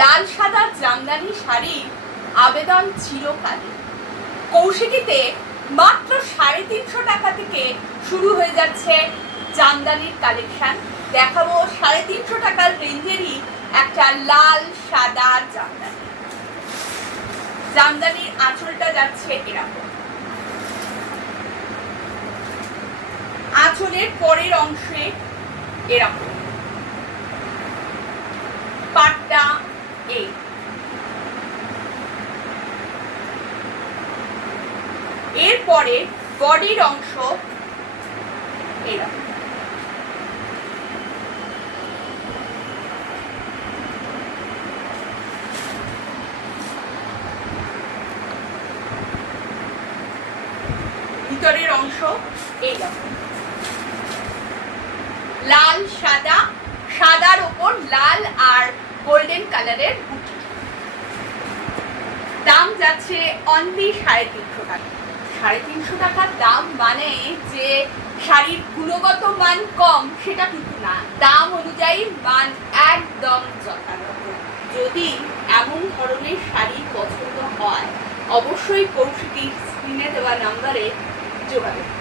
লাল সাদা জামদানি শাড়ির আবেদন চিরকালীন। কৌশিকীতে মাত্র 350 টাকা থেকে শুরু হয়ে যাচ্ছে জামদানির কালেকশন। দেখাবো 350 টাকার রেঞ্জেরই একটা লাল সাদা জামদানি। জামদানির আঁচলটা যাচ্ছে এরকম, আঁচলের পরের অংশে এরকম, পাটটা এই, এরপরে বডির অংশ এরকম। ভিতরের অংশ এইরকম, লাল সাদা, সাদার উপর লাল আর গোল্ডেন কালারের বুটি। দাম যাচ্ছে অনলি 350 টাকা। 350 টাকার দাম মানে যে শাড়ির গুণগত মান কম সেটা কিন্তু না, দাম অনুযায়ী মান একদম যথাযথ। যদি এমন ধরনের শাড়ি পছন্দ হয় অবশ্যই কৌশিকীর স্ক্রিনে দেওয়া নাম্বারে যোগাযোগ।